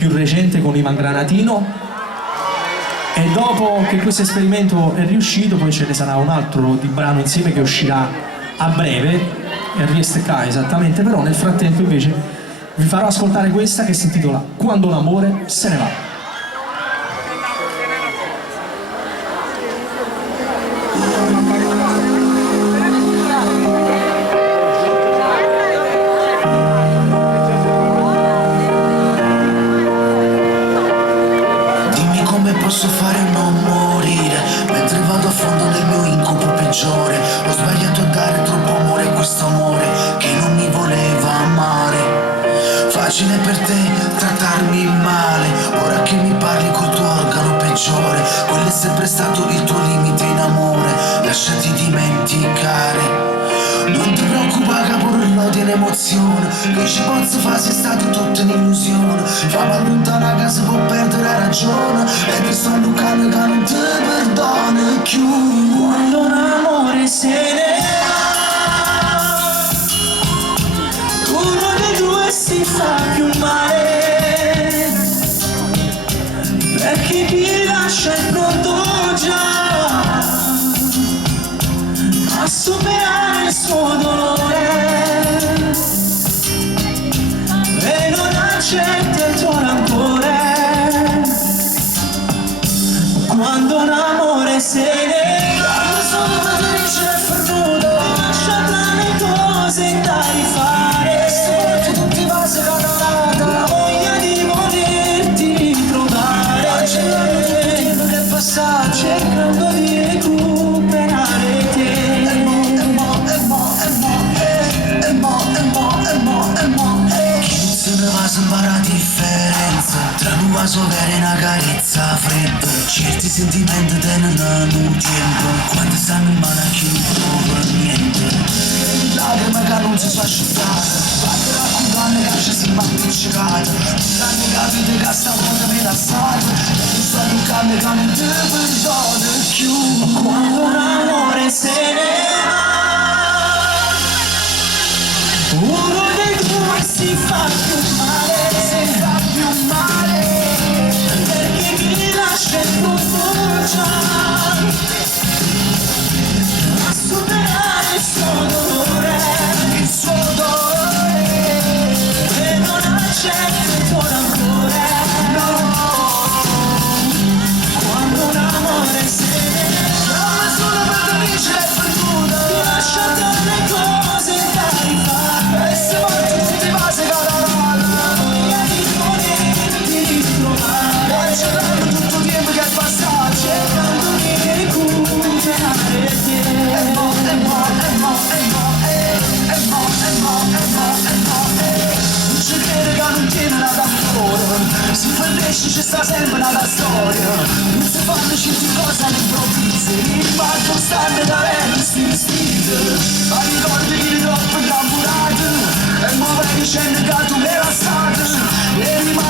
più recente con Ivan Granatino, e dopo che questo esperimento è riuscito poi ce ne sarà un altro di brano insieme che uscirà a breve, RSK esattamente, però nel frattempo invece vi farò ascoltare questa che si intitola Quando l'amore se ne va. Posso fare a non morire mentre vado a fondo nel mio incubo peggiore. Ho sbagliato a dare troppo amore a questo amore che non mi voleva amare. Facile per te trattarmi male, ora che mi parli col tuo organo peggiore. Quello è sempre stato il tuo limite in amore, lasciati dimenticare. Non ti preoccupare capo, l'odio e l'emozione che ci posso fare, se è stato tutto un'illusione. Fammi allontanare che si può perdere la ragione e ti sto lucando che non ti perdono più. Quando un amore se ne va, uno dei due si fa più male, perché chi lascia è pronto già a superare il suo dolore e non accetta il tuo rancore. Quando un amore se ne va, sono felice e perduto, lascia tra le cose da rifare, se tutti va separata, la voglia di volerti ritrovare, cancellando tutto il tempo che è passato, cercando di recuperare te. Sembra la differenza tra una sovere e una carezza fredda. Certi sentimenti tengono un tempo quando stanno in mano a chi non prova niente. Lacrime che non si sono asciugate, parte raccontando che ci si è appiccicata. Tranne capite che sta volta mi lassate, e sto lucando che non ti perdono più. Quando un amore se ne va, uno dei due si fa più male, perché chi lascia è pronto già a superare il suo dolore e non accetta il tuo rancore. Quando un amore se ne va, sono felice e perduto, ti lascia tra le cose da rifare, e se voglio tutti i vasi cadono, la voglia di volerti ritrovare, cancellando tutto il tempo che è passato, cercando di recuperare te. Non ci crede che non tiene la d'amore, si fallisce ci sta sempre una storia, non si fanno certi cose all'improvviso, l'impatto costante da resti vestito, ma ricordi che troppo innamorati, e muove dicendo che tu l'era stato, e rimane